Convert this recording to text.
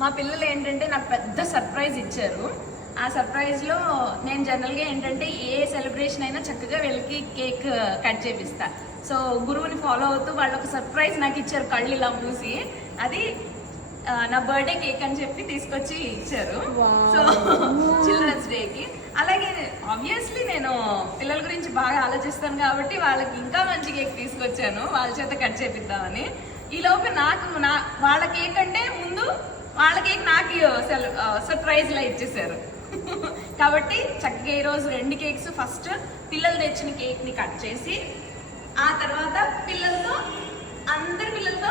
మా పిల్లలు ఏంటంటే నాకు పెద్ద సర్ప్రైజ్ ఇచ్చారు. ఆ సర్ప్రైజ్లో నేను జనరల్గా ఏంటంటే ఏ సెలబ్రేషన్ అయినా చక్కగా వీళ్ళకి కేక్ కట్ చేపిస్తా. సో గురువుని ఫాలో అవుతూ వాళ్ళు ఒక సర్ప్రైజ్ నాకు ఇచ్చారు, కళ్ళు ఇలా మూసి. అది నా బర్త్డే కేక్ అని చెప్పి తీసుకొచ్చి ఇచ్చారు. సో చిల్డ్రన్స్ డేకి. అలాగే ఆబ్వియస్లీ నేను పిల్లల గురించి బాగా ఆలోచిస్తాను కాబట్టి వాళ్ళకి ఇంకా మంచి కేక్ తీసుకొచ్చాను, వాళ్ళ చేత కట్ చేపిద్దామని. ఈలోపు వాళ్ళ కేక్ అంటే ముందు వాళ్ళ కేక్ నాకు సర్ప్రైజ్ లా ఇచ్చేసారు. కాబట్టి చక్కగా ఈరోజు 2 కేక్స్, ఫస్ట్ పిల్లలు తెచ్చిన కేక్ ని కట్ చేసి, ఆ తర్వాత అందరి పిల్లలతో